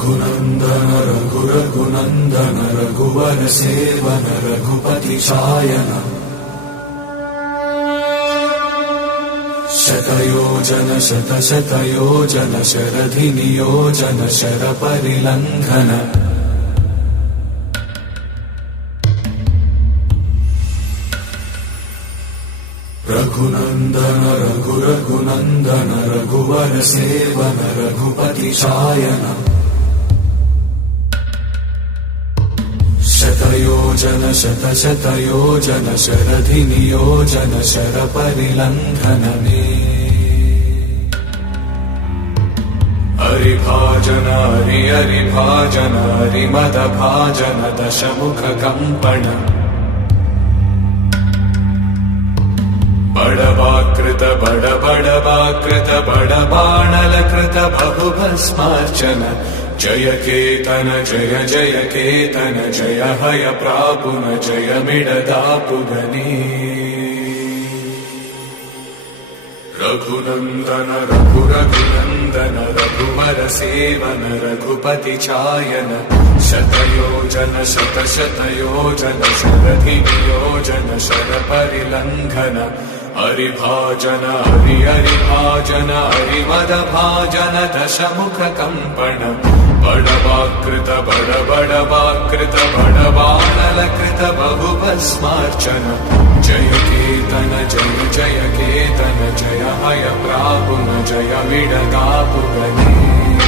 रघुनन्दन रघुरघुनन्दन रघुवर seven Raghupati चायन शतयोजन शतशतयोजन शरधि नियोजन शरपरिलङ्घन रघुनन्दन रघुरघुनन्दन रघुवर seven Raghupati चायन शतयोजन शतशतयोजन शरधि नियोजन शरपरिलङ्घन हरिभाजन हरिभाजन हरिमदभाजन दशमुख कंपन बड़वाकृत बड़वाकृत बड़बाणलकृत बहुभस्मार्चन जय केतन जय जय केतन जय हय प्रापुन जय मिडदापुगनी रघुनन्दन रघुरघुनन्दन रघुवर सेवन रघुपति चायन शतयोजन शतशतयोजन शरधि नियोजन शरपरिलङ्घन हरिभाजन हरिभाजन हरिमदभाजन दशमुख कंपन बड़वाकृत बड़वाकृत बड़बाणलकृत बहुभस्मार्चन जय केतन जय जय केतन जय हय प्रापुन जय मिडदापुगनी